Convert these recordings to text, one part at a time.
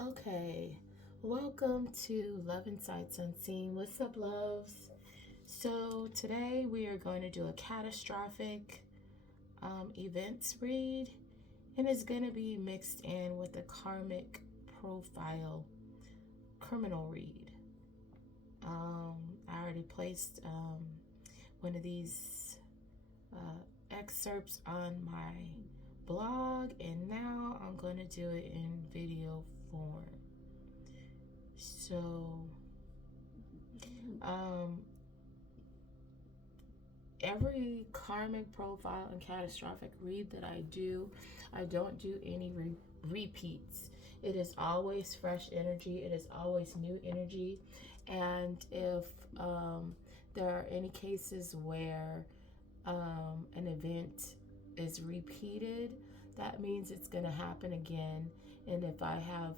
Okay, welcome to Love and Sights Unseen. What's up, loves? So, today we are going to do a catastrophic events read, and it's going to be mixed in with a karmic profile criminal read. I already placed one of these excerpts on my blog, and now I'm going to do it in video form. So, every karmic profile and catastrophic read that I don't do any repeats. It is always fresh energy, it is always new energy. And if there are any cases where an event is repeated, that means it's going to happen again. And if I have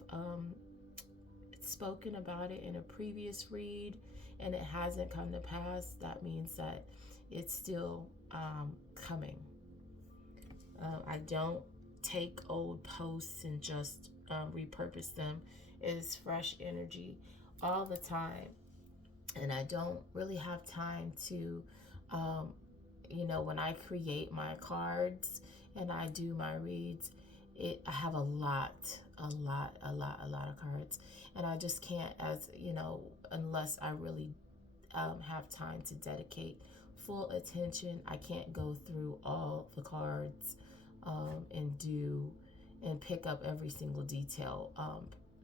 spoken about it in a previous read and it hasn't come to pass, that means that it's still coming. I don't take old posts and just repurpose them. It's fresh energy all the time. And I don't really have time to, when I create my cards and I do my reads, I have a lot of cards, and I just can't, unless I really have time to dedicate full attention. I can't go through all the cards and pick up every single detail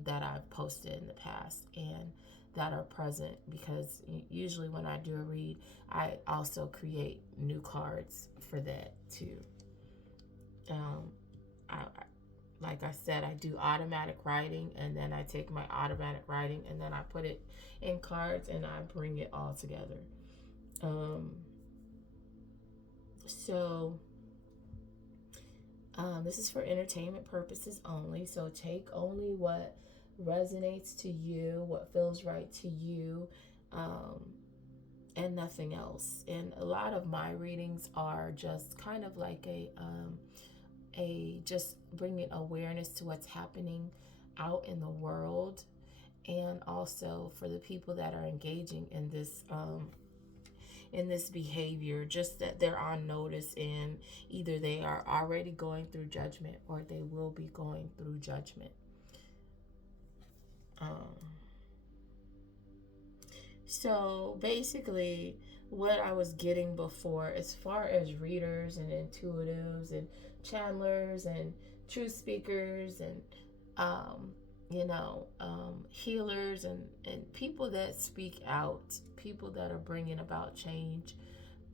that I've posted in the past and that are present, because usually when I do a read, I also create new cards for that too. Like I said, I do automatic writing, and then I take my automatic writing and then I put it in cards and I bring it all together. So this is for entertainment purposes only. So take only what resonates to you, what feels right to you, and nothing else. And a lot of my readings are just kind of like a just bringing awareness to what's happening out in the world, and also for the people that are engaging in this behavior, just that they're on notice, and either they are already going through judgment or they will be going through judgment. So basically, what I was getting before, as far as readers and intuitives and channelers and truth speakers and healers and people that speak out, people that are bringing about change,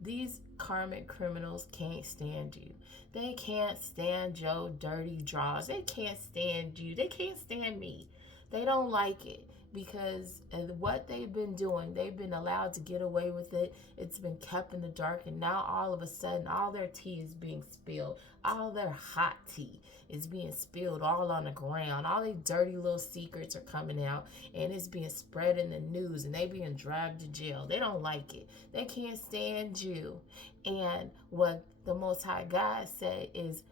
these karmic criminals can't stand you. They can't stand your dirty draws. They can't stand you. They can't stand me. They don't like it, because of what they've been doing. They've been allowed to get away with it. It's been kept in the dark, and now all of a sudden all their tea is being spilled. All their hot tea is being spilled all on the ground. All these dirty little secrets are coming out, and it's being spread in the news, and they being dragged to jail. They don't like it. They can't stand you. And what the Most High God said is,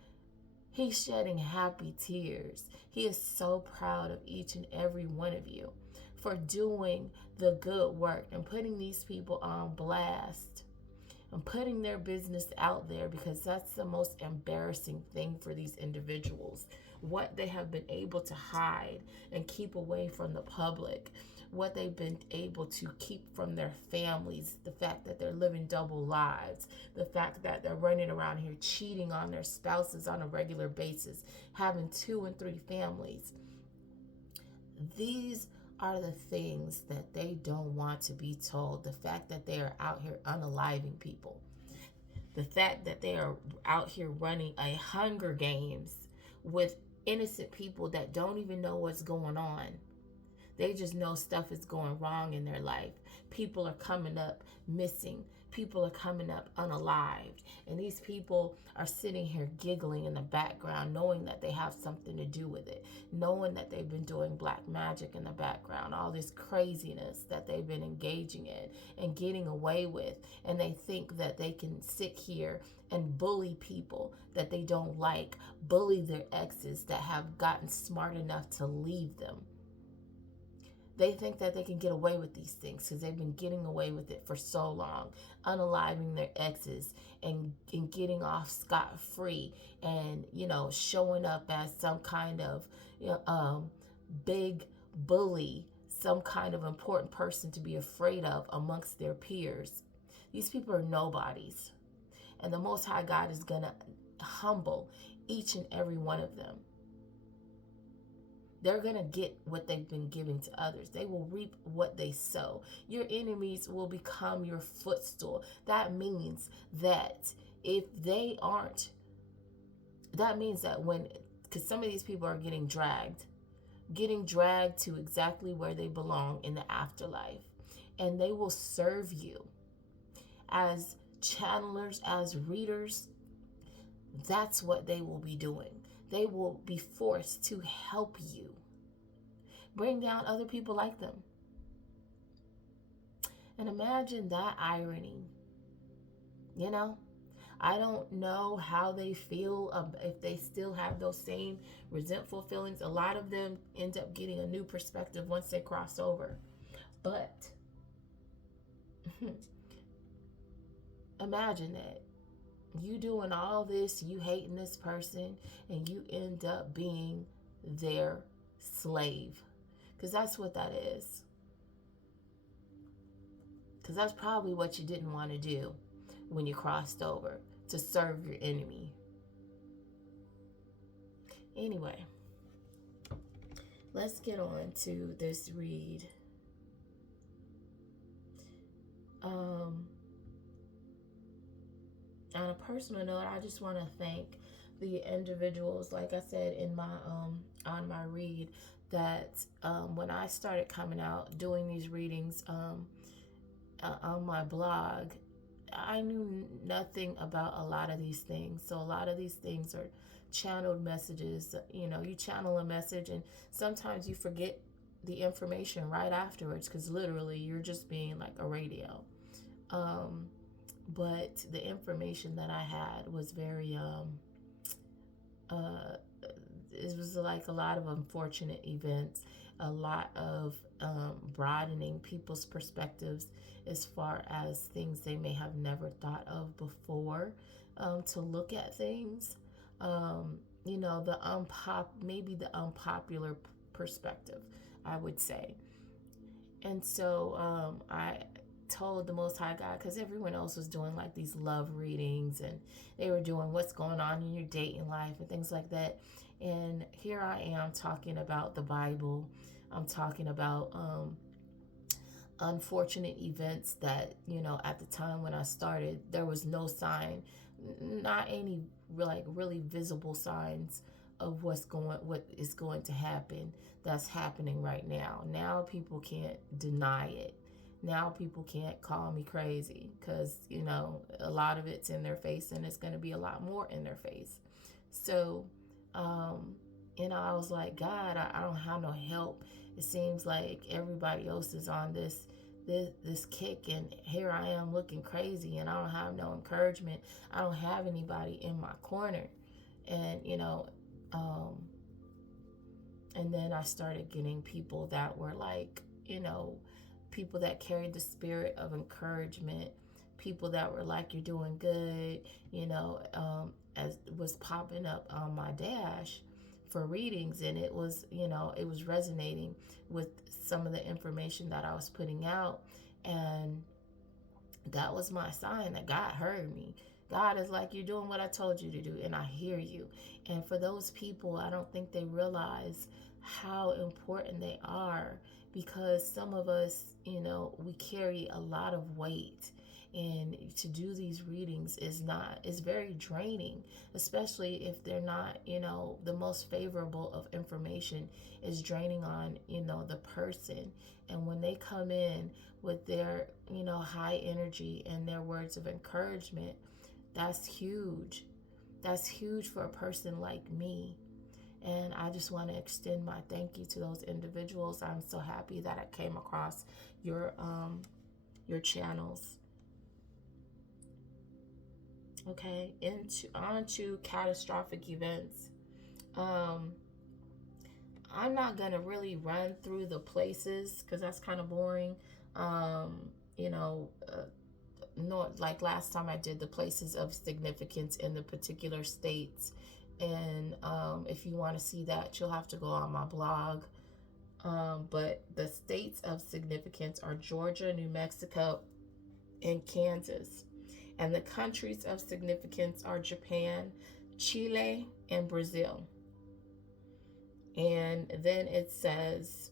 He's shedding happy tears. He is so proud of each and every one of you for doing the good work and putting these people on blast and putting their business out there, because that's the most embarrassing thing for these individuals. What they have been able to hide and keep away from the public, what they've been able to keep from their families, the fact that they're living double lives, the fact that they're running around here cheating on their spouses on a regular basis, having 2 and 3 families. These are the things that they don't want to be told. The fact that they are out here unaliving people. The fact that they are out here running a Hunger Games with innocent people that don't even know what's going on. They just know stuff is going wrong in their life. People are coming up missing. people are coming up unalived, and these people are sitting here giggling in the background, knowing that they have something to do with it, knowing that they've been doing black magic in the background, all this craziness that they've been engaging in and getting away with, and they think that they can sit here and bully people that they don't like, bully their exes that have gotten smart enough to leave them. They think that they can get away with these things because they've been getting away with it for so long, unaliving their exes and getting off scot-free, and, you know, showing up as some kind of, you know, big bully, some kind of important person to be afraid of amongst their peers. These people are nobodies. And the Most High God is going to humble each and every one of them. They're going to get what they've been giving to others. They will reap what they sow. Your enemies will become your footstool. That means that if they aren't, that means that when, because some of these people are getting dragged to exactly where they belong in the afterlife. And they will serve you as channelers, as readers. That's what they will be doing. They will be forced to help you bring down other people like them. And imagine that irony. You know, I don't know how they feel, if they still have those same resentful feelings. A lot of them end up getting a new perspective once they cross over. But imagine that. You doing all this, you hating this person, and you end up being their slave. Because that's what that is. Because that's probably what you didn't want to do when you crossed over, to serve your enemy. Anyway, let's get on to this read. On a personal note, I just want to thank the individuals, like I said in my on my read, that when I started coming out doing these readings on my blog, I knew nothing about a lot of these things. So a lot of these things are channeled messages. You know, you channel a message and sometimes you forget the information right afterwards, because literally you're just being like a radio. But the information that I had was very, it was like a lot of unfortunate events, a lot of broadening people's perspectives as far as things they may have never thought of before, to look at things. You know, maybe the unpopular perspective, I would say. And so I told the Most High God, because everyone else was doing like these love readings and they were doing what's going on in your dating life and things like that. And here I am talking about the Bible. I'm talking about unfortunate events that, you know, at the time when I started, there was no sign, not any like really visible signs of what is going to happen that's happening right now. Now people can't deny it. Now people can't call me crazy, because, you know, a lot of it's in their face, and it's going to be a lot more in their face. So, you know, I was like, God, I don't have no help. It seems like everybody else is on this kick, and here I am looking crazy, and I don't have no encouragement. I don't have anybody in my corner. And, you know, and then I started getting people that were like, you know, people that carried the spirit of encouragement, people that were like, you're doing good, you know, as was popping up on my dash for readings. And it was, you know, it was resonating with some of the information that I was putting out. And that was my sign that God heard me. God is like, you're doing what I told you to do, and I hear you. And for those people, I don't think they realize how important they are, because some of us, you know, we carry a lot of weight, And to do these readings is very draining, especially if they're not, the most favorable of information is draining on, the person. And when they come in with their, high energy and their words of encouragement, that's huge. That's huge for a person like me. And I just want to extend my thank you to those individuals. I'm so happy that I came across your channels. Okay, on to catastrophic events. I'm not gonna really run through the places because that's kind of boring. You know, not like last time I did the places of significance in the particular states. And if you want to see that, you'll have to go on my blog. But the states of significance are Georgia, New Mexico, and Kansas. And the countries of significance are Japan, Chile, and Brazil. And then it says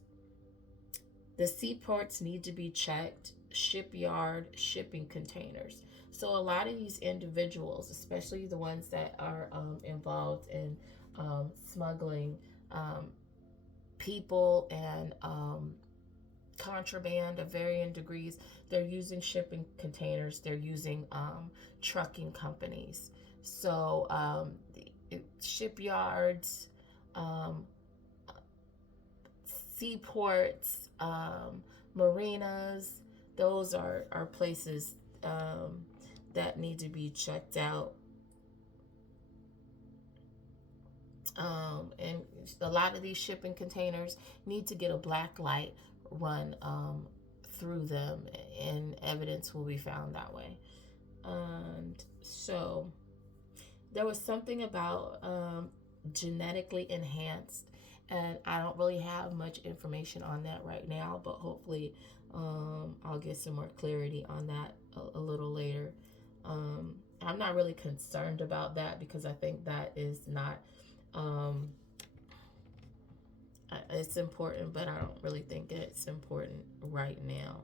the seaports need to be checked, shipyard, shipping containers. So a lot of these individuals, especially the ones that are involved in smuggling people and contraband of varying degrees, they're using shipping containers, they're using trucking companies. So shipyards, seaports, marinas, those are places that need to be checked out. And a lot of these shipping containers need to get a black light run through them, and evidence will be found that way. And so there was something about genetically enhanced, and I don't really have much information on that right now, but hopefully I'll get some more clarity on that a little later. I'm not really concerned about that because I think that is not it's important, but I don't really think it's important right now.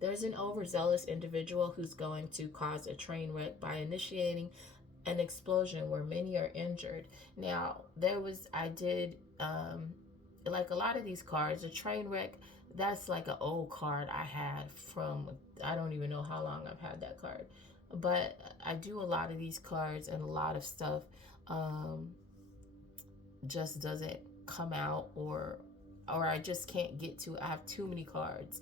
There's an overzealous individual who's going to cause a train wreck by initiating an explosion where many are injured. Now, I did like a lot of these cards, a train wreck, that's like an old card I had from, I don't even know how long I've had that card. But I do a lot of these cards, and a lot of stuff just doesn't come out, or I just can't get to it. I have too many cards,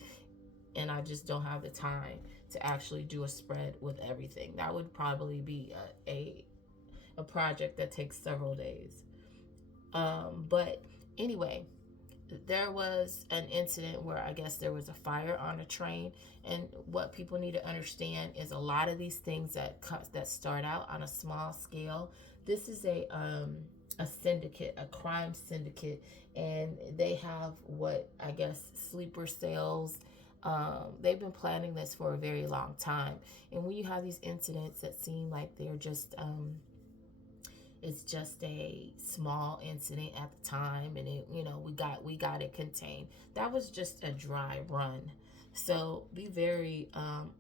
and I just don't have the time to actually do a spread with everything. That would probably be a project that takes several days. But anyway, there was an incident where I guess there was a fire on a train, and what people need to understand is a lot of these things that start out on a small scale, this is a syndicate, a crime syndicate, and they have what I guess sleeper cells. They've been planning this for a very long time, and when you have these incidents that seem like they're just it's just a small incident at the time, and we got it contained. That was just a dry run. So be very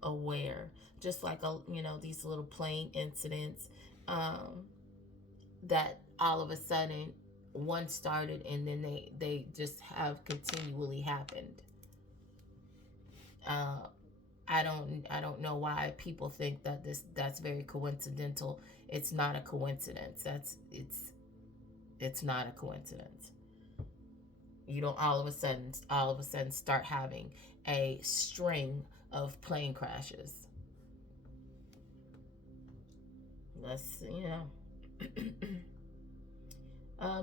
aware. Just like these little plane incidents that all of a sudden one started, and then they just have continually happened. I don't know why people think that that's very coincidental. It's not a coincidence. It's not a coincidence. You don't all of a sudden start having a string of plane crashes.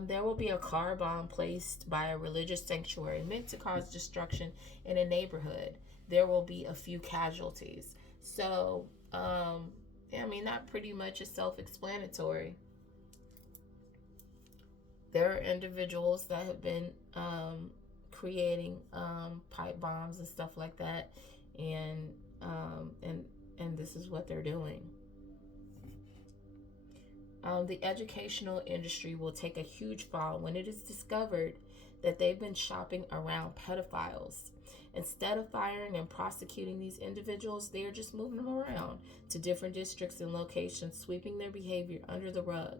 There will be a car bomb placed by a religious sanctuary meant to cause destruction in a neighborhood. There will be a few casualties. So, that pretty much is self-explanatory. There are individuals that have been creating pipe bombs and stuff like that, and this is what they're doing. The educational industry will take a huge fall when it is discovered that they've been shopping around pedophiles. Instead of firing and prosecuting these individuals, they are just moving them around to different districts and locations, sweeping their behavior under the rug.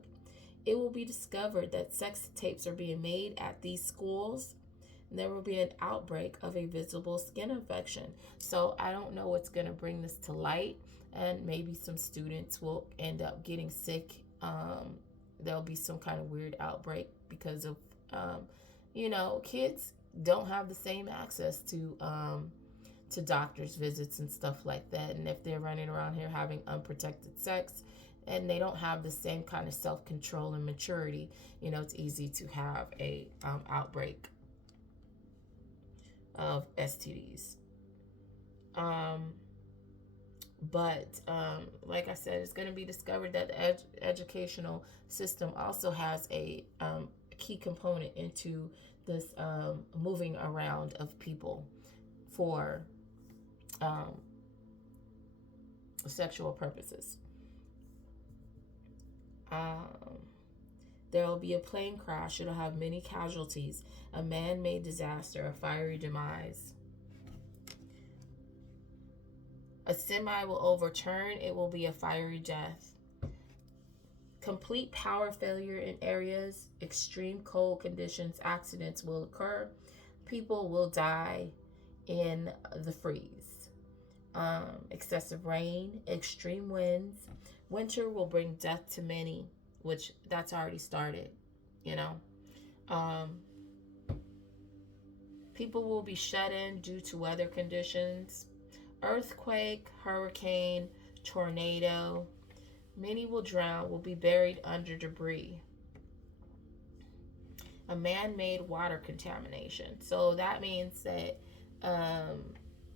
It will be discovered that sex tapes are being made at these schools. There will be an outbreak of a visible skin infection. So I don't know what's going to bring this to light, and maybe some students will end up getting sick. There'll be some kind of weird outbreak because of, kids don't have the same access to doctor's visits and stuff like that. And if they're running around here having unprotected sex, and they don't have the same kind of self-control and maturity, it's easy to have a outbreak of STDs. But like I said, it's going to be discovered that the educational system also has a key component into this moving around of people for sexual purposes. There will be a plane crash. It'll have many casualties, a man-made disaster, a fiery demise. A semi will overturn. It will be a fiery death. Complete power failure in areas, extreme cold conditions, accidents will occur. People will die in the freeze. Excessive rain, extreme winds. Winter will bring death to many, which that's already started, People will be shut in due to weather conditions. Earthquake, hurricane, tornado. Many will drown, will be buried under debris. A man-made water contamination. So that means that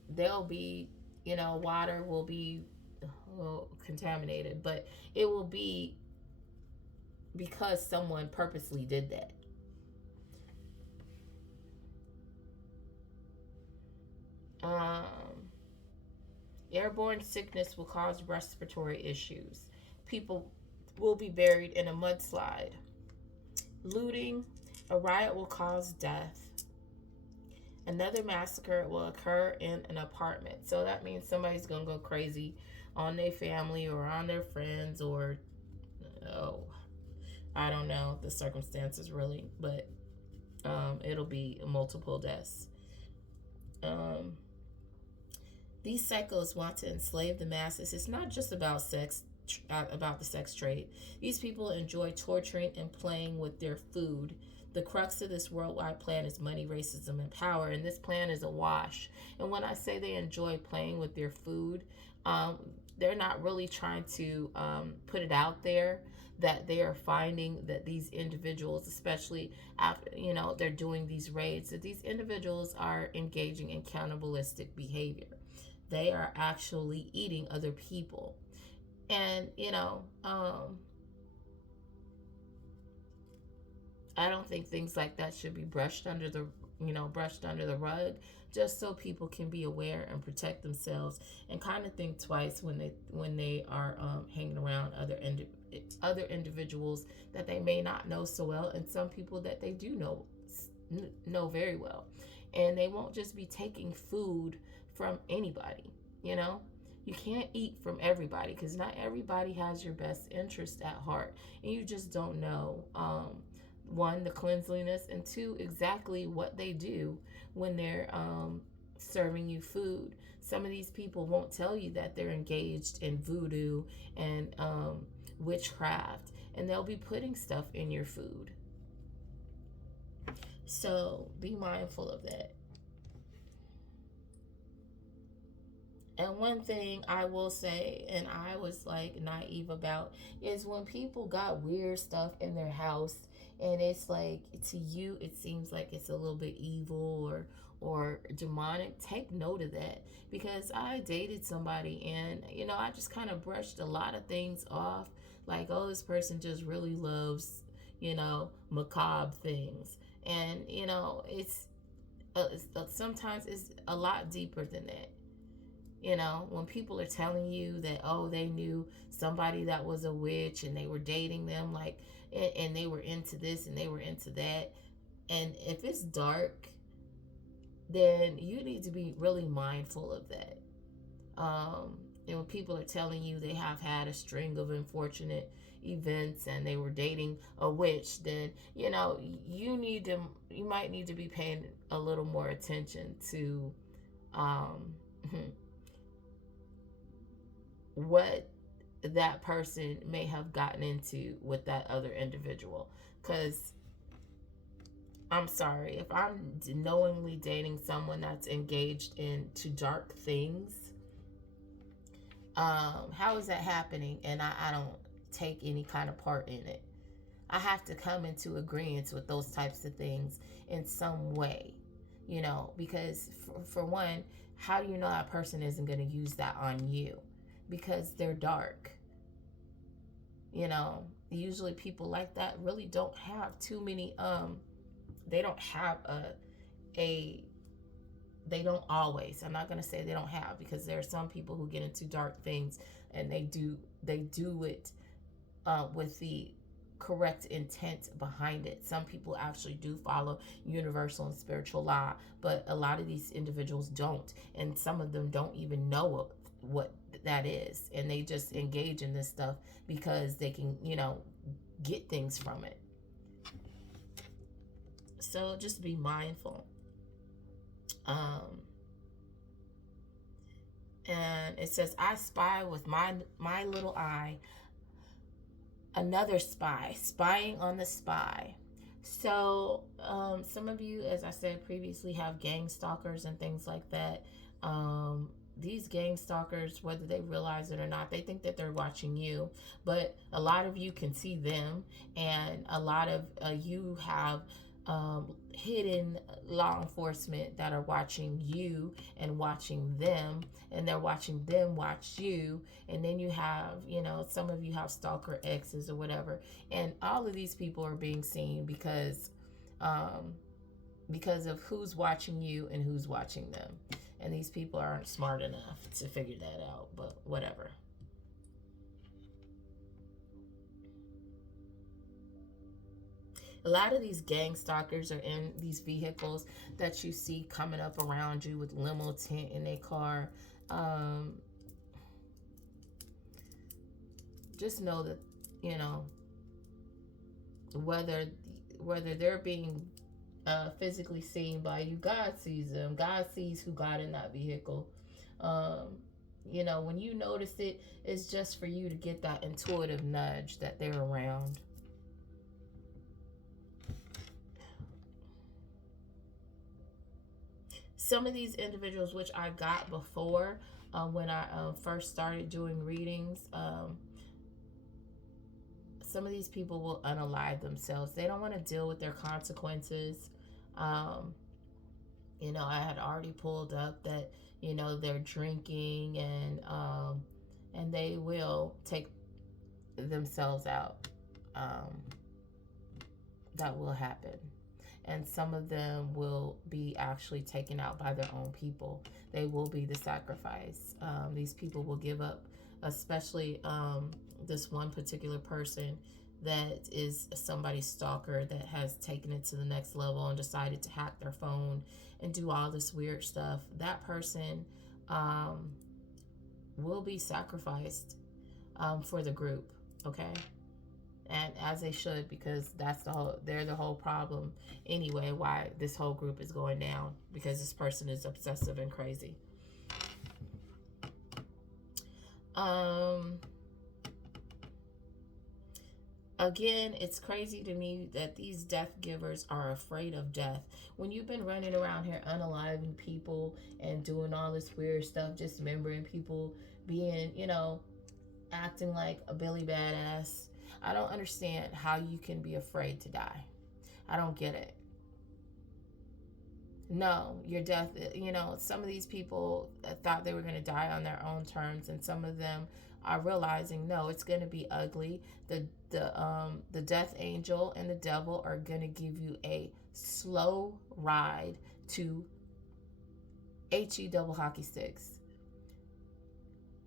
there'll be, water will be contaminated, but it will be because someone purposely did that. Airborne sickness will cause respiratory issues. People will be buried in a mudslide. Looting, a riot will cause death. Another massacre will occur in an apartment. So that means somebody's going to go crazy on their family or on their friends, or, I don't know the circumstances really, but it'll be multiple deaths. These cycles want to enslave the masses. It's not just about sex, about the sex trade. These people enjoy torturing and playing with their food. The crux of this worldwide plan is money, racism, and power, and this plan is a wash. And when I say they enjoy playing with their food, they're not really trying to put it out there that they are finding that these individuals, especially after, they're doing these raids, that these individuals are engaging in cannibalistic behavior. They are actually eating other people. And, I don't think things like that should be brushed under the rug, just so people can be aware and protect themselves and kind of think twice when they are hanging around other individuals that they may not know so well, and some people that they do know very well. And they won't just be taking food from anybody. You can't eat from everybody, because not everybody has your best interest at heart, and you just don't know, one, the cleanliness, and two, exactly what they do when they're serving you food. Some of these people won't tell you that they're engaged in voodoo and witchcraft, and they'll be putting stuff in your food. So be mindful of that. And one thing I will say, and I was like naive about, is when people got weird stuff in their house, and it's like, to you it seems like it's a little bit evil or demonic, take note of that. Because I dated somebody, and I just kind of brushed a lot of things off, like, oh, this person just really loves macabre things. And it's sometimes it's a lot deeper than that. You know, when people are telling you that, oh, they knew somebody that was a witch and they were dating them, like, and they were into this and they were into that. And if it's dark, then you need to be really mindful of that. And when people are telling you they have had a string of unfortunate events and they were dating a witch, then you know you might need to be paying a little more attention to um, what that person may have gotten into with that other individual. Because I'm sorry, if I'm knowingly dating someone that's engaged into dark things, how is that happening? And I don't take any kind of part in it. I have to come into agreement with those types of things in some way, you know, because for one, how do you know that person isn't going to use that on you? Because they're dark. You know, usually people like that really don't have too many, they don't have they don't always, I'm not going to say they don't have, because there are some people who get into dark things and they do it with the correct intent behind it. Some people actually do follow universal and spiritual law, but a lot of these individuals don't, and some of them don't even know what that is, and they just engage in this stuff because they can, you know, get things from it. So just be mindful. And it says, I spy with my little eye another spy, spying on the spy. So some of you, as I said previously, have gang stalkers and things like that. These gang stalkers, whether they realize it or not, they think that they're watching you, but a lot of you can see them, and a lot of you have hidden law enforcement that are watching you and watching them, and they're watching them watch you. And then you have, you know, some of you have stalker exes or whatever, and all of these people are being seen because of who's watching you and who's watching them. And these people aren't smart enough to figure that out, but whatever. A lot of these gang stalkers are in these vehicles that you see coming up around you with limo tint in their car. Just know that, you know, whether they're being physically seen by you, God sees them. God sees who got in that vehicle. You know, when you notice it, it's just for you to get that intuitive nudge that they're around. Some of these individuals, which I got before when I first started doing readings, some of these people will unalive themselves. They don't want to deal with their consequences. You know, I had already pulled up that, you know, they're drinking and they will take themselves out. That will happen. And some of them will be actually taken out by their own people. They will be the sacrifice. These people will give up, especially this one particular person that is somebody's stalker that has taken it to the next level and decided to hack their phone and do all this weird stuff. That person will be sacrificed for the group, okay? And as they should, because they're the whole problem anyway, why this whole group is going down, because this person is obsessive and crazy. Again, it's crazy to me that these death givers are afraid of death. When you've been running around here unaliving people and doing all this weird stuff, dismembering people, being, you know, acting like a Billy Badass, I don't understand how you can be afraid to die. I don't get it. No, your death, you know, some of these people thought they were going to die on their own terms, and some of them are realizing, no, it's going to be ugly. The death angel and the devil are going to give you a slow ride to HE double hockey sticks.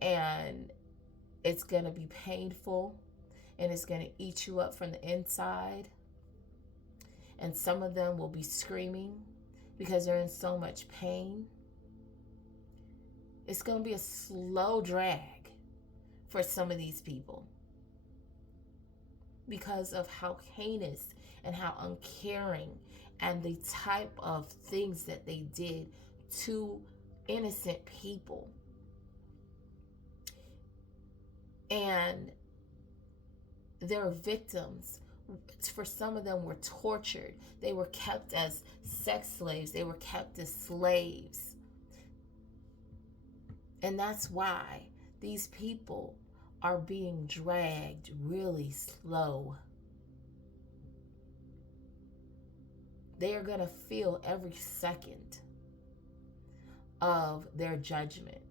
And it's going to be painful, and it's going to eat you up from the inside. And some of them will be screaming because they're in so much pain. It's going to be a slow drag for some of these people because of how heinous and how uncaring and the type of things that they did to innocent people. And their victims, for some of them, were tortured. They were kept as sex slaves. They were kept as slaves. And that's why these people are being dragged really slow. They are going to feel every second of their judgment.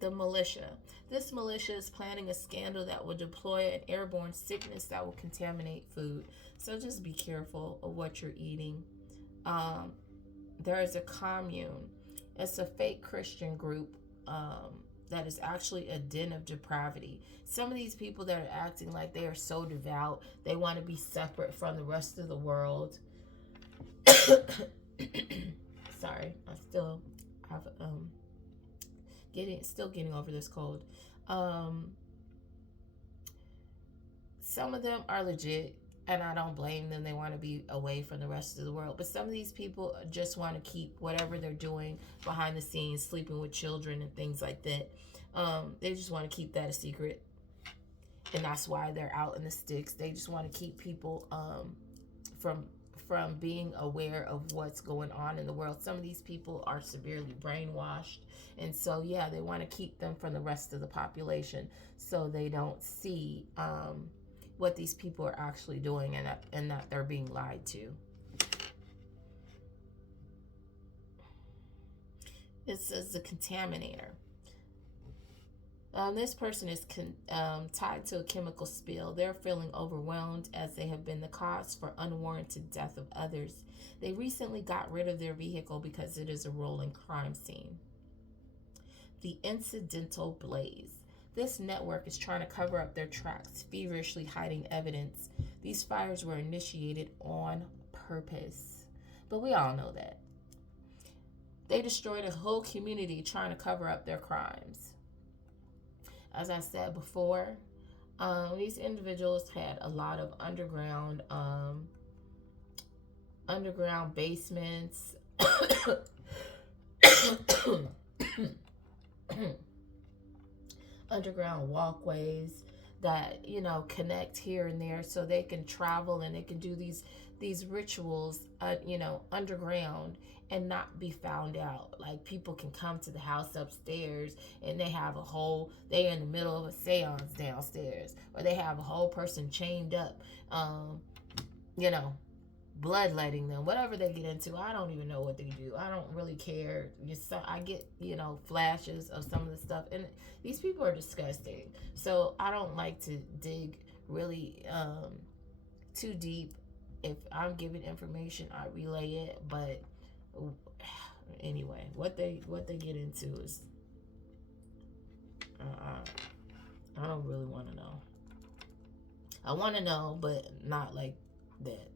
The militia. This militia is planning a scandal that will deploy an airborne sickness that will contaminate food. So just be careful of what you're eating. There is a commune. It's a fake Christian group that is actually a den of depravity. Some of these people that are acting like they are so devout, they want to be separate from the rest of the world. Sorry, I still have getting over this cold. Some of them are legit, and I don't blame them. They want to be away from the rest of the world. But some of these people just want to keep whatever they're doing behind the scenes, sleeping with children and things like that. They just want to keep that a secret. And that's why they're out in the sticks. They just want to keep people from being aware of what's going on in the world. Some of these people are severely brainwashed. And so, yeah, they want to keep them from the rest of the population so they don't see what these people are actually doing, and that they're being lied to. It says the contaminator. This person is tied to a chemical spill. They're feeling overwhelmed as they have been the cause for unwarranted death of others. They recently got rid of their vehicle because it is a rolling crime scene. The incidental blaze. This network is trying to cover up their tracks, feverishly hiding evidence. These fires were initiated on purpose. But we all know that. They destroyed a whole community trying to cover up their crimes. As I said before, these individuals had a lot of underground basements, underground walkways that, connect here and there, so they can travel and they can do these rituals, underground, and not be found out. Like, people can come to the house upstairs and they're in the middle of a seance downstairs, or they have a whole person chained up, bloodletting them, whatever they get into. I don't even know what they do. I don't really care. I get, flashes of some of the stuff, and these people are disgusting. So I don't like to dig really too deep. If I'm giving information, I relay it, but anyway, what they get into is I don't really want to know. I want to know, but not like that.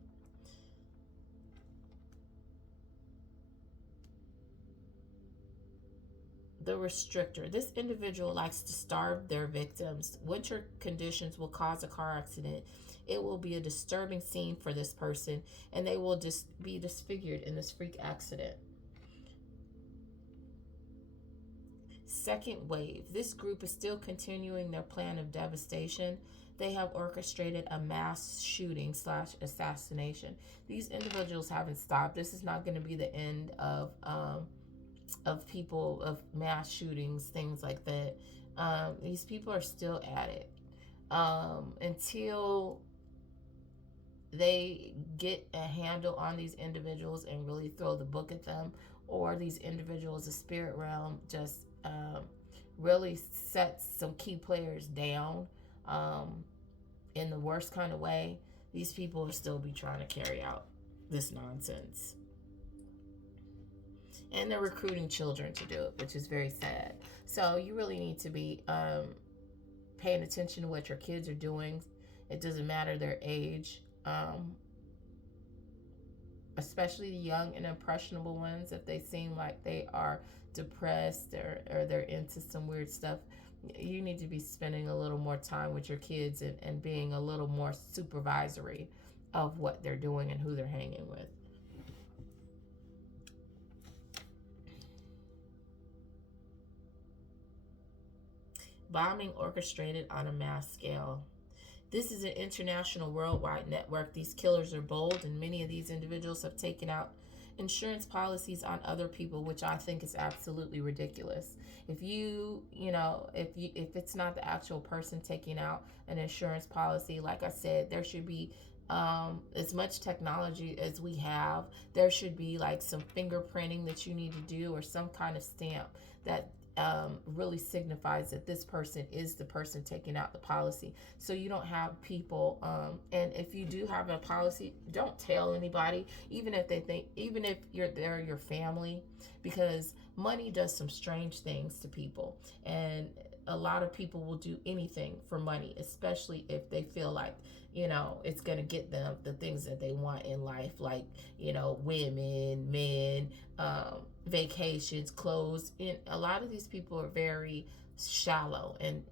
The restrictor. This individual likes to starve their victims. Winter conditions will cause a car accident. It will be a disturbing scene for this person, and they will just be disfigured in this freak accident. Second wave. This group is still continuing their plan of devastation. They have orchestrated a mass shooting / assassination. These individuals haven't stopped. This is not going to be the end of people, of mass shootings, things like that. These people are still at it until they get a handle on these individuals and really throw the book at them, or these individuals, the spirit realm, just really sets some key players down in the worst kind of way, these people will still be trying to carry out this nonsense. And they're recruiting children to do it, which is very sad. So you really need to be paying attention to what your kids are doing. It doesn't matter their age, especially the young and impressionable ones. If they seem like they are depressed or they're into some weird stuff, you need to be spending a little more time with your kids and being a little more supervisory of what they're doing and who they're hanging with. Bombing orchestrated on a mass scale. This is an international worldwide network. These killers are bold, and many of these individuals have taken out insurance policies on other people, which I think is absolutely ridiculous. If if it's not the actual person taking out an insurance policy, like I said, there should be as much technology as we have. There should be like some fingerprinting that you need to do, or some kind of stamp that really signifies that this person is the person taking out the policy. So you don't have people, and if you do have a policy, don't tell anybody, even if they're your family, because money does some strange things to people, and a lot of people will do anything for money, especially if they feel like it's going to get them the things that they want in life, like women, men, vacations, clothes. And a lot of these people are very shallow and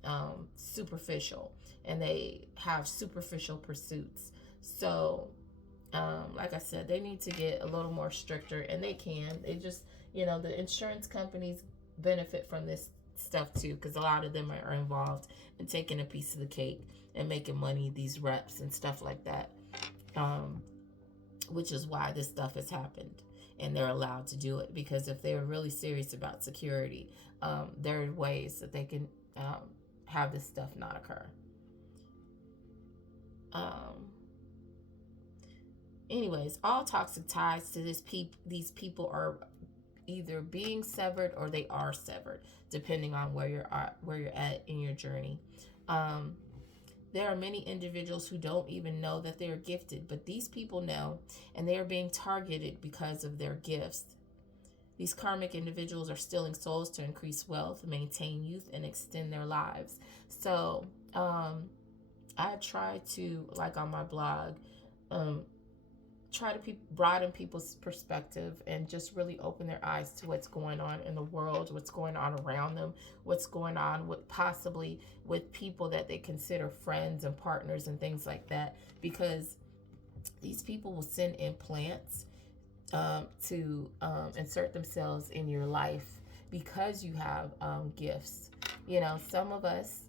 superficial, and they have superficial pursuits. So like I said, they need to get a little more stricter, and they just the insurance companies benefit from this stuff too, because a lot of them are involved in taking a piece of the cake and making money, these reps and stuff like that, which is why this stuff has happened, and they're allowed to do it, because if they're really serious about security, there are ways that they can have this stuff not occur. Anyways, all toxic ties to these people are either being severed or they are severed, depending on where you're at in your journey. There are many individuals who don't even know that they are gifted, but these people know, and they are being targeted because of their gifts. These karmic individuals are stealing souls to increase wealth, maintain youth, and extend their lives. So I try to, like on my blog, try to broaden people's perspective and just really open their eyes to what's going on in the world, what's going on around them, what's going on possibly with people that they consider friends and partners and things like that, because these people will send implants to insert themselves in your life because you have gifts. Some of us,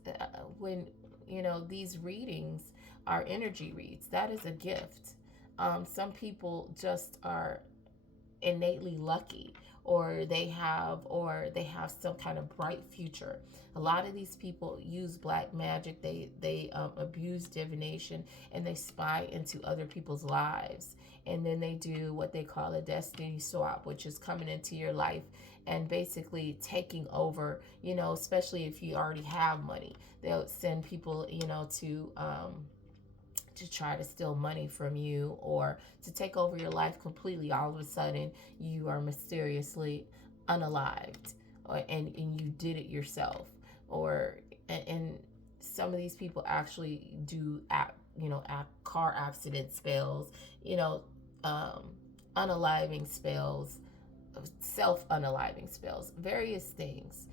when these readings are energy reads, that is a gift. Some people just are innately lucky, or they have some kind of bright future. A lot of these people use black magic. They abuse divination, and they spy into other people's lives, and then they do what they call a destiny swap, which is coming into your life and basically taking over. Especially if you already have money, they'll send people to try to steal money from you, or to take over your life completely. All of a sudden, you are mysteriously unalived, and you did it yourself. And some of these people actually do car accident spells, unaliving spells, self-unaliving spells, various things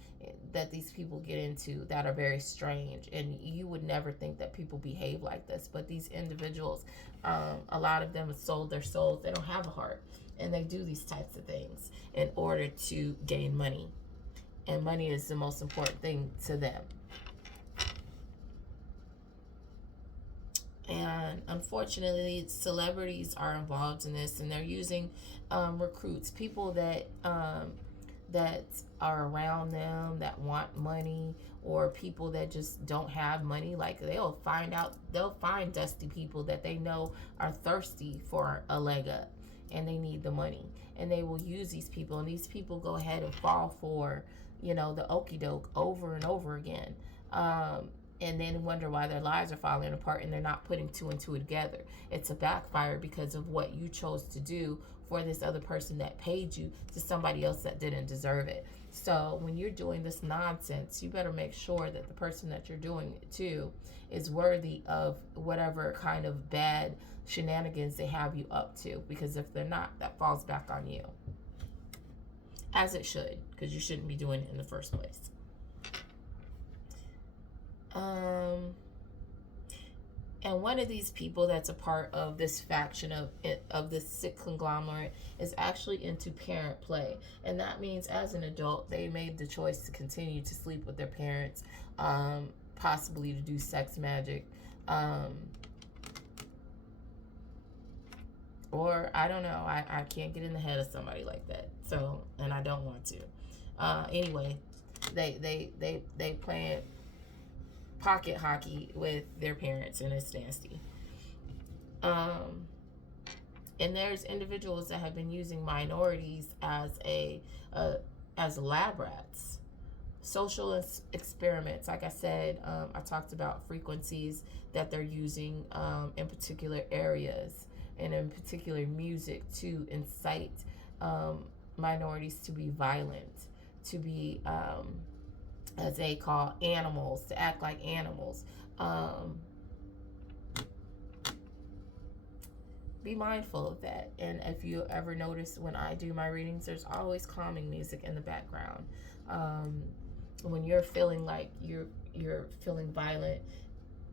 that these people get into that are very strange, and you would never think that people behave like this. But these individuals, a lot of them have sold their souls. They don't have a heart, and they do these types of things in order to gain money, and money is the most important thing to them. And unfortunately, celebrities are involved in this, and they're using recruits, people that are around them that want money, or people that just don't have money. Like they'll find dusty people that they know are thirsty for a leg up, and they need the money, and they will use these people, and these people go ahead and fall for the okie doke over and over again. and then wonder why their lives are falling apart and they're not putting two and two together. It's a backfire because of what you chose to do for this other person that paid you to somebody else that didn't deserve it. So when you're doing this nonsense, you better make sure that the person that you're doing it to is worthy of whatever kind of bad shenanigans they have you up to, because if they're not, that falls back on you, as it should, because you shouldn't be doing it in the first place. And one of these people that's a part of this faction of this sick conglomerate is actually into parent play. And that means as an adult, they made the choice to continue to sleep with their parents, possibly to do sex magic, or I don't know. I can't get in the head of somebody like that. So, and I don't want to. Anyway, they playing pocket hockey with their parents, and it's nasty. And there's individuals that have been using minorities as lab rats, social experiments. Like I said, I talked about frequencies that they're using in particular areas and in particular music to incite minorities to be violent, to be as they call animals, to act like animals. Be mindful of that. And if you ever notice when I do my readings, there's always calming music in the background. When you're feeling like you're feeling violent,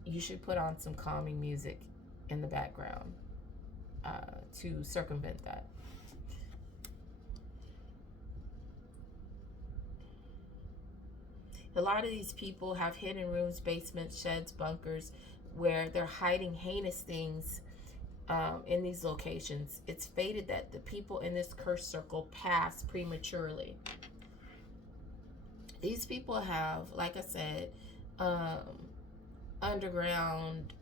you should put on some calming music in the background to circumvent that. A lot of these people have hidden rooms, basements, sheds, bunkers, where they're hiding heinous things in these locations. It's fated that the people in this cursed circle pass prematurely. These people have, like I said, underground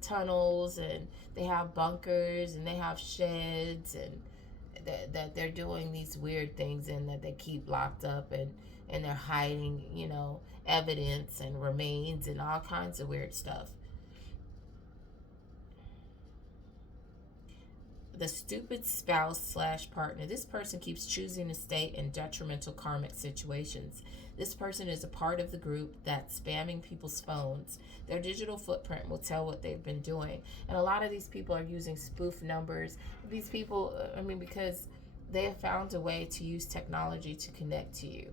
tunnels, and they have bunkers, and they have sheds, and that they're doing these weird things in, that they keep locked up, and they're hiding, evidence and remains and all kinds of weird stuff. The stupid spouse / partner. This person keeps choosing to stay in detrimental karmic situations. This person is a part of the group that's spamming people's phones. Their digital footprint will tell what they've been doing. And a lot of these people are using spoof numbers. These people, because they have found a way to use technology to connect to you.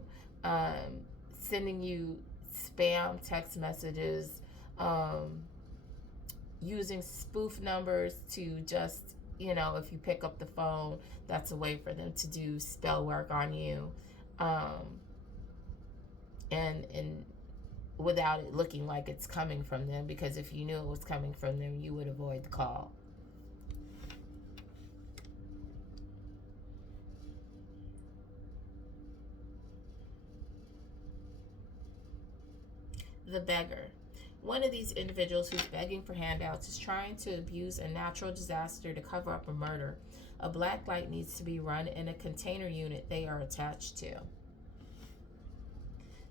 Sending you spam text messages, using spoof numbers to just, if you pick up the phone, that's a way for them to do spell work on you. And without it looking like it's coming from them, because if you knew it was coming from them, you would avoid the call. The beggar. One of these individuals who's begging for handouts is trying to abuse a natural disaster to cover up a murder. A black light needs to be run in a container unit they are attached to.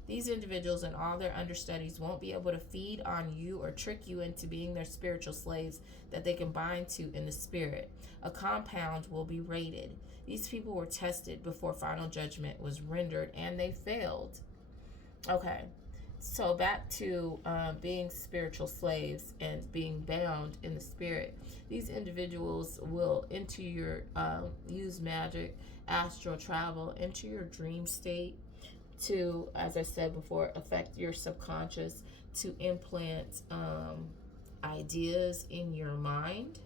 These individuals and all their understudies won't be able to feed on you or trick you into being their spiritual slaves that they can bind to in the spirit. A compound will be raided. These people were tested before final judgment was rendered, and they failed. Okay. So back to being spiritual slaves and being bound in the spirit. These individuals will enter your, use magic, astral travel, into your dream state to, as I said before, affect your subconscious, to implant ideas in your mind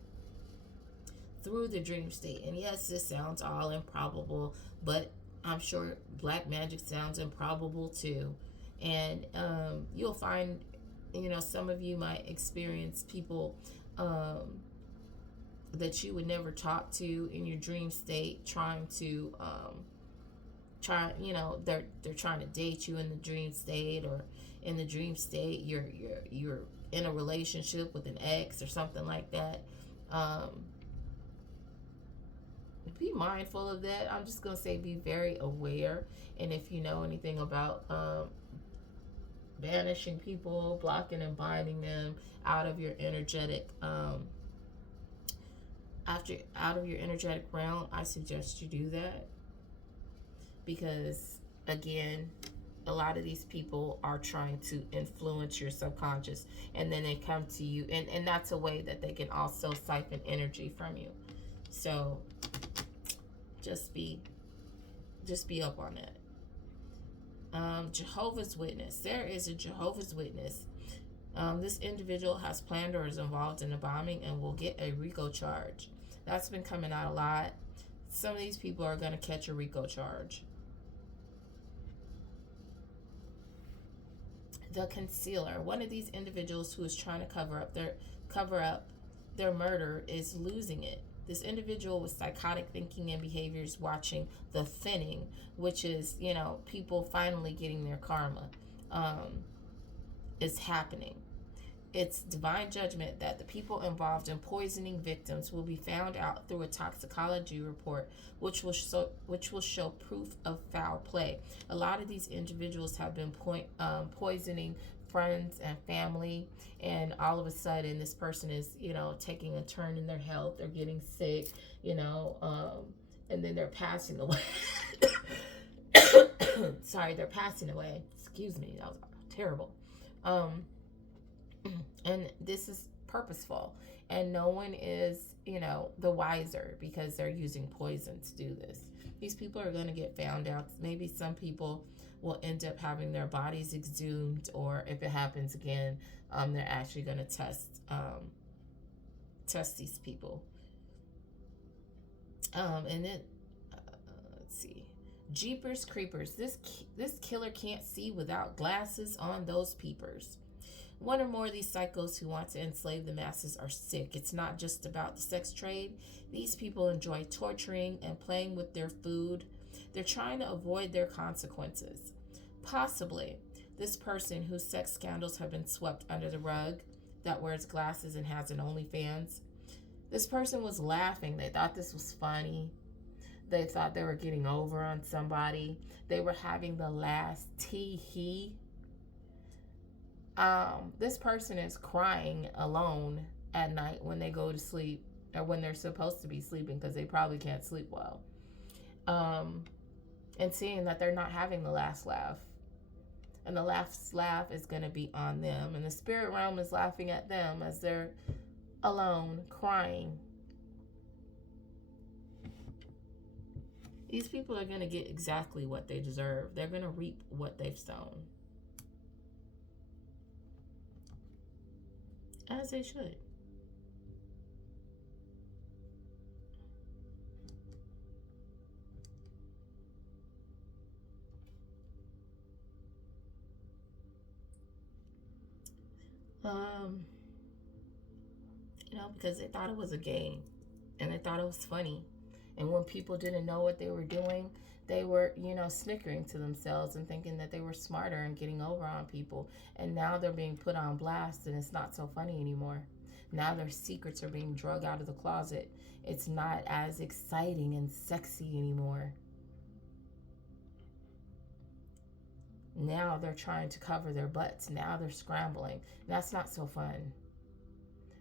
through the dream state. And yes, this sounds all improbable, but I'm sure black magic sounds improbable too. And you'll find, some of you might experience people that you would never talk to in your dream state, trying to they're trying to date you in the dream state, or in the dream state you're in a relationship with an ex or something like that. Be mindful of that. I'm just gonna say be very aware. And if you know anything about banishing people, blocking and binding them out of your energetic out of your energetic realm, I suggest you do that, because again, a lot of these people are trying to influence your subconscious, and then they come to you, and that's a way that they can also siphon energy from you. So just be up on that. Jehovah's Witness. There is a Jehovah's Witness. This individual has planned or is involved in a bombing and will get a RICO charge. That's been coming out a lot. Some of these people are going to catch a RICO charge. The concealer. One of these individuals who is trying to cover up their murder is losing it. This individual with psychotic thinking and behaviors watching the thinning, which is, people finally getting their karma, is happening. It's divine judgment that the people involved in poisoning victims will be found out through a toxicology report, which will show proof of foul play. A lot of these individuals have been poisoning friends and family, and all of a sudden this person is, taking a turn in their health. They're getting sick, and then they're passing away. Sorry, they're passing away. Excuse me, that was terrible. And this is purposeful, and no one is, the wiser, because they're using poison to do this. These people are going to get found out. Maybe some people will end up having their bodies exhumed, or if it happens again, they're actually going to test these people. And then let's see, Jeepers Creepers. This killer can't see without glasses on those peepers. One or more of these psychos who want to enslave the masses are sick. It's not just about the sex trade. These people enjoy torturing and playing with their food. They're trying to avoid their consequences. Possibly, this person whose sex scandals have been swept under the rug, that wears glasses and has an OnlyFans. This person was laughing. They thought this was funny. They thought they were getting over on somebody. They were having the last tee-hee. This person is crying alone at night when they go to sleep, or when they're supposed to be sleeping, because they probably can't sleep well. And seeing that they're not having the last laugh. And the last laugh is going to be on them. And the spirit realm is laughing at them as they're alone, crying. These people are going to get exactly what they deserve. They're going to reap what they've sown. As they should. Because they thought it was a game, and they thought it was funny. And when people didn't know what they were doing, they were, snickering to themselves and thinking that they were smarter and getting over on people. And now they're being put on blast, and it's not so funny anymore. Now their secrets are being drug out of the closet. It's not as exciting and sexy anymore. Now they're trying to cover their butts. Now they're scrambling. That's not so fun.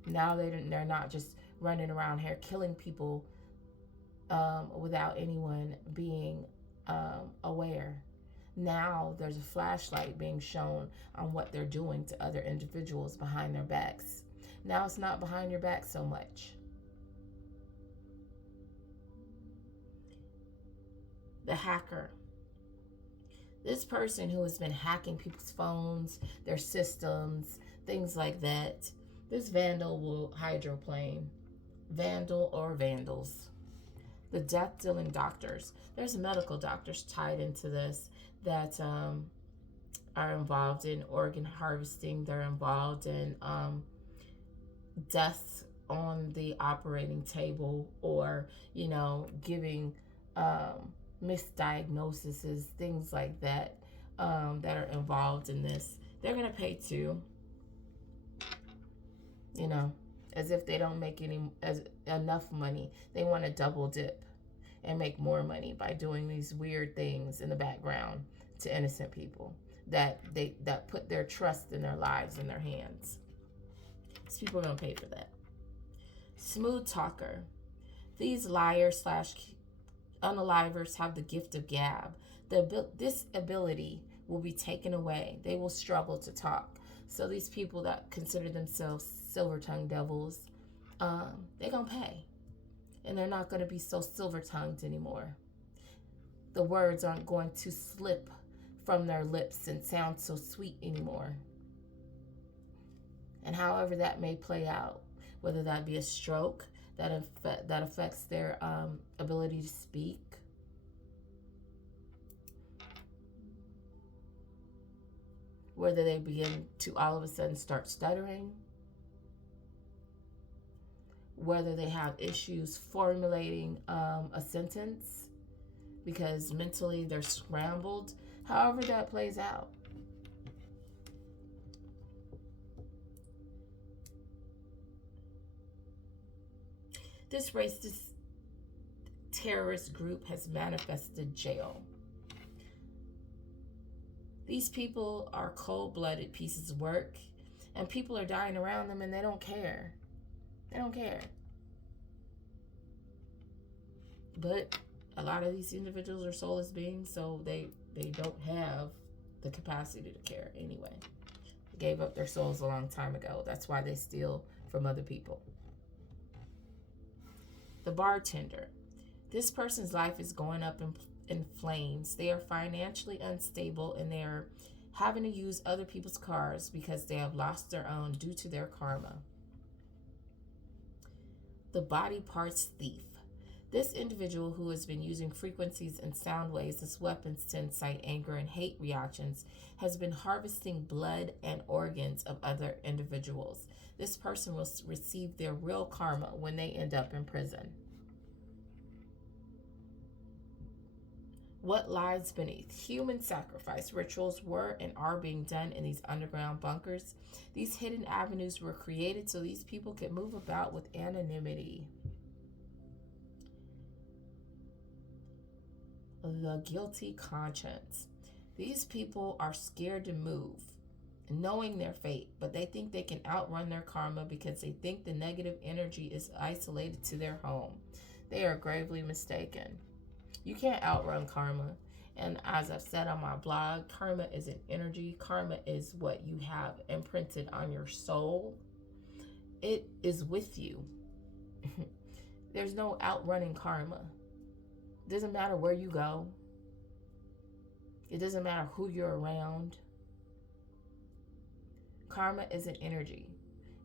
Now they're not just running around here killing people without anyone being aware. Now there's a flashlight being shown on what they're doing to other individuals behind their backs. Now it's not behind your back so much. The hacker. This person who has been hacking people's phones, their systems, things like that. This vandal will hydroplane. Vandal or vandals. The death-dealing doctors. There's medical doctors tied into this that are involved in organ harvesting. They're involved in deaths on the operating table, or, giving misdiagnoses, things like that, that are involved in this. They're going to pay too. As if they don't make enough money. They want to double dip and make more money by doing these weird things in the background to innocent people. that put their trust in their lives in their hands. These people are going to pay for that. Smooth talker. These liars slash unalivers have the gift of gab. This ability will be taken away. They will struggle to talk. So these people that consider themselves silver-tongued devils, they're going to pay. And they're not going to be so silver-tongued anymore. The words aren't going to slip from their lips and sound so sweet anymore. And however that may play out, whether that be a stroke that affects their ability to speak, whether they begin to all of a sudden start stuttering, whether they have issues formulating a sentence because mentally they're scrambled, however that plays out. This racist terrorist group has manifested jail. These people are cold-blooded pieces of work, and people are dying around them and they don't care. They don't care. But a lot of these individuals are soulless beings, so they don't have the capacity to care anyway. They gave up their souls a long time ago. That's why they steal from other people. The bartender. This person's life is going up in flames. They are financially unstable and they are having to use other people's cars because they have lost their own due to their karma. The body parts thief. This individual who has been using frequencies and sound waves as weapons to incite anger and hate reactions has been harvesting blood and organs of other individuals. This person will receive their real karma when they end up in prison. What lies beneath? Human sacrifice rituals were and are being done in these underground bunkers. These hidden avenues were created so these people could move about with anonymity. The guilty conscience. These people are scared to move, knowing their fate, but they think they can outrun their karma because they think the negative energy is isolated to their home. They are gravely mistaken. You can't outrun karma. And as I've said on my blog, karma is an energy. Karma is what you have imprinted on your soul. It is with you. There's no outrunning karma. It doesn't matter where you go. It doesn't matter who you're around. Karma is an energy.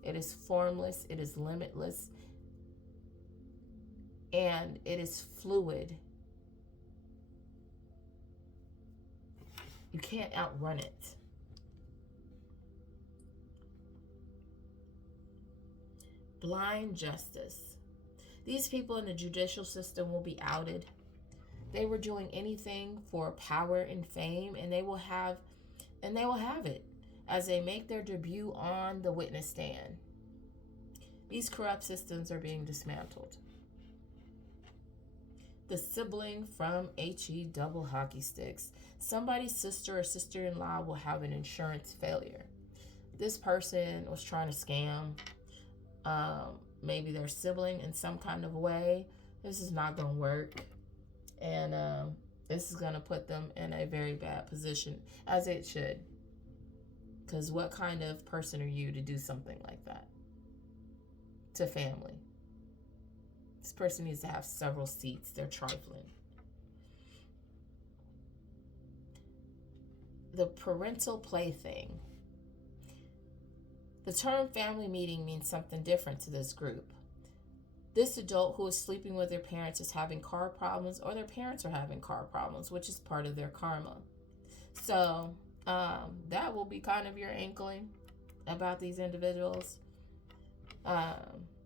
It is formless. It is limitless. And it is fluid. You can't outrun it. Blind justice. These people in the judicial system will be outed. They were doing anything for power and fame, and they will have it as they make their debut on the witness stand. These corrupt systems are being dismantled. The sibling from HE double hockey sticks. Somebody's sister or sister-in-law will have an insurance failure. This person was trying to scam maybe their sibling in some kind of way. This is not going to work. And this is going to put them in a very bad position, as it should. Because what kind of person are you to do something like that to family? This person needs to have several seats. They're trifling. The parental plaything. The term family meeting means something different to this group. This adult who is sleeping with their parents is having car problems, or their parents are having car problems, which is part of their karma. So that will be kind of your inkling about these individuals.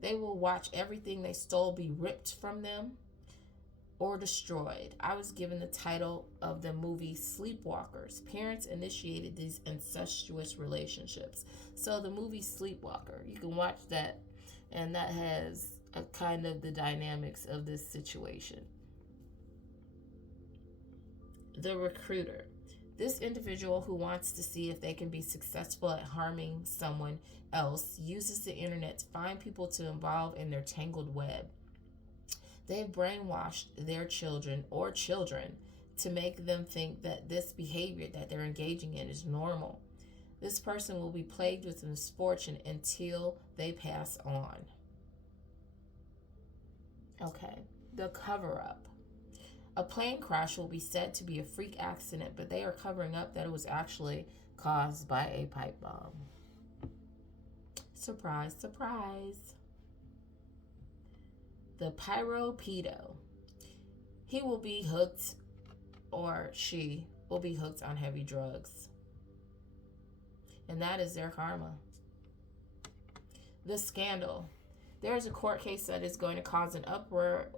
They will watch everything they stole be ripped from them or destroyed. I was given the title of the movie Sleepwalkers. Parents initiated these incestuous relationships. So the movie Sleepwalker, you can watch that, and that has a kind of the dynamics of this situation. The recruiter. This individual who wants to see if they can be successful at harming someone else uses the internet to find people to involve in their tangled web. They've brainwashed their children or children to make them think that this behavior that they're engaging in is normal. This person will be plagued with misfortune until they pass on. Okay, the cover up. A plane crash will be said to be a freak accident, but they are covering up that it was actually caused by a pipe bomb. Surprise, surprise. The pyropedo. He will be hooked, or she will be hooked on heavy drugs. And that is their karma. The scandal. There is a court case that is going to cause an uproar,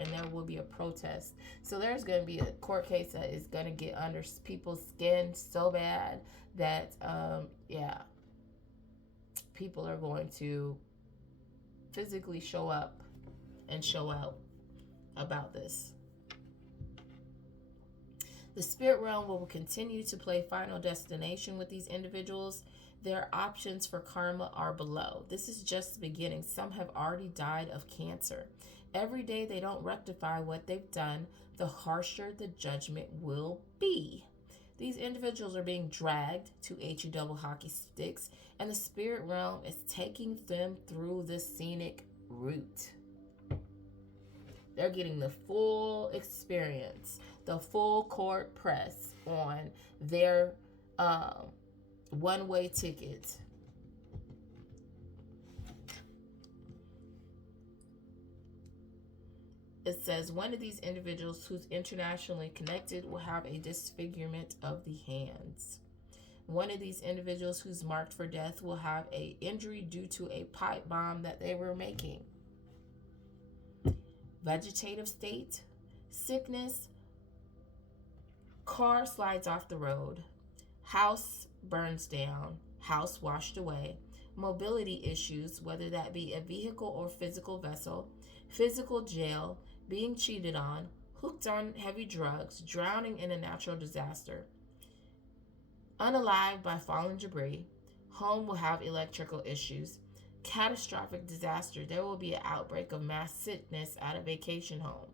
and there will be a protest. So there's going to be a court case that is going to get under people's skin so bad that, people are going to physically show up and show out about this. The spirit realm will continue to play Final Destination with these individuals. Their options for karma are below. This is just the beginning. Some have already died of cancer. Every day they don't rectify what they've done, the harsher the judgment will be. These individuals are being dragged to HE double hockey sticks, and the spirit realm is taking them through the scenic route. They're getting the full experience, the full court press on their one-way ticket. It says one of these individuals who's internationally connected will have a disfigurement of the hands. One of these individuals who's marked for death will have an injury due to a pipe bomb that they were making. Vegetative state, sickness, car slides off the road, house burns down, house washed away, mobility issues, whether that be a vehicle or physical vessel, physical jail, being cheated on, hooked on heavy drugs, drowning in a natural disaster, unalived by fallen debris, home will have electrical issues, catastrophic disaster, there will be an outbreak of mass sickness at a vacation home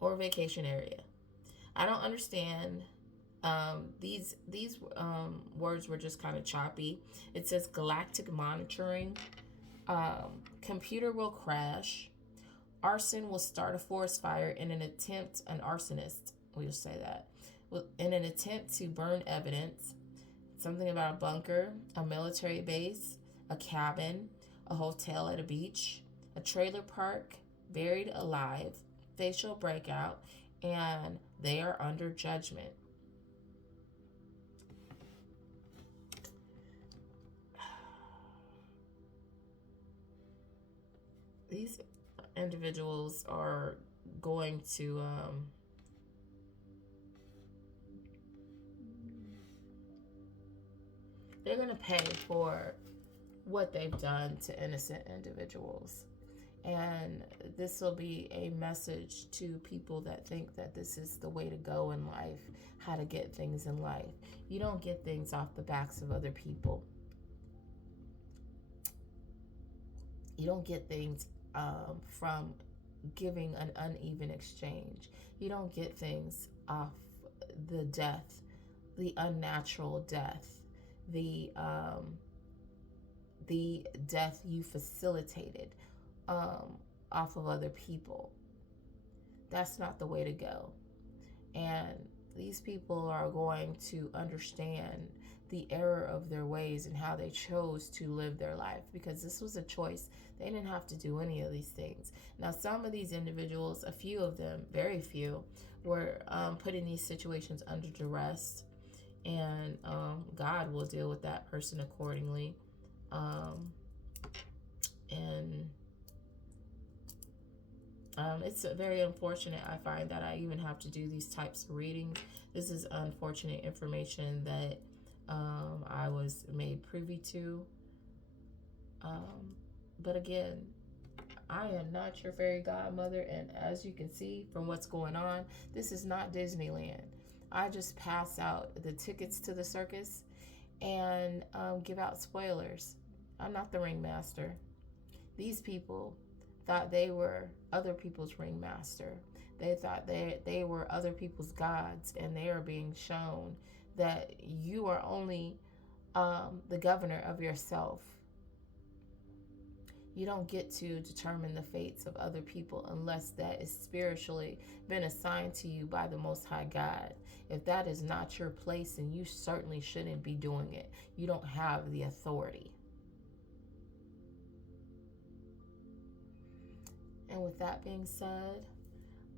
or vacation area. I don't understand. These words were just kind of choppy. It says galactic monitoring. Computer will crash. Arson will start a forest fire in an attempt, an arsonist, we'll say that, in an attempt to burn evidence. Something about a bunker, a military base, a cabin, a hotel at a beach, a trailer park, buried alive, facial breakout, and they are under judgment. These individuals are going to they're going to pay for what they've done to innocent individuals. And this will be a message to people that think that this is the way to go in life, how to get things in life. You don't get things off the backs of other people. You don't get things from giving an uneven exchange. You don't get things off the death, the unnatural death, the death you facilitated off of other people. That's not the way to go. And these people are going to understand the error of their ways and how they chose to live their life, because this was a choice. They didn't have to do any of these things. Now, some of these individuals, a few of them, very few, were put in these situations under duress, and God will deal with that person accordingly. It's very unfortunate, I find, that I even have to do these types of readings. This is unfortunate information that I was made privy to. But again, I am not your fairy godmother, and as you can see from what's going on, this is not Disneyland. I just pass out the tickets to the circus and give out spoilers. I'm not the ringmaster. These people thought they were other people's ringmaster. They thought they were other people's gods, and they are being shown that you are only the governor of yourself. You don't get to determine the fates of other people unless that is spiritually been assigned to you by the Most High God. If that is not your place, then you certainly shouldn't be doing it. You don't have the authority. And with that being said,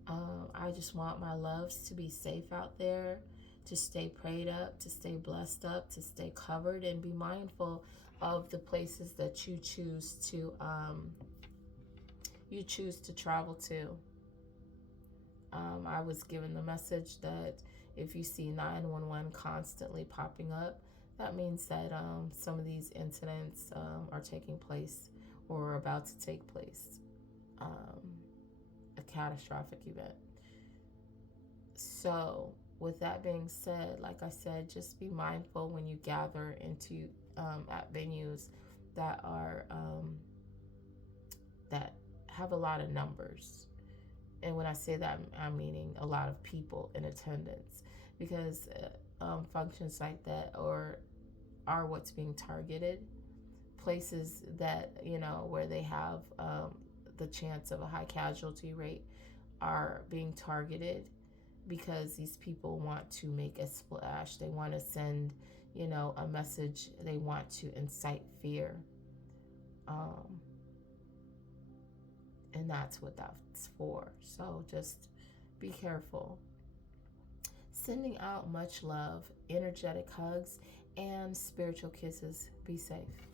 I just want my loves to be safe out there, to stay prayed up, to stay blessed up, to stay covered, and be mindful of the places that you choose to travel to. I was given the message that if you see 911 constantly popping up, that means that some of these incidents are taking place or are about to take place. A catastrophic event. So with that being said, like I said, just be mindful when you gather into at venues that are that have a lot of numbers. And when I say that, I'm meaning a lot of people in attendance, because functions like that are what's being targeted. Places that, where they have the chance of a high casualty rate are being targeted because these people want to make a splash. They want to send, a message. They want to incite fear. And that's what that's for. So just be careful. Sending out much love, energetic hugs, and spiritual kisses. Be safe.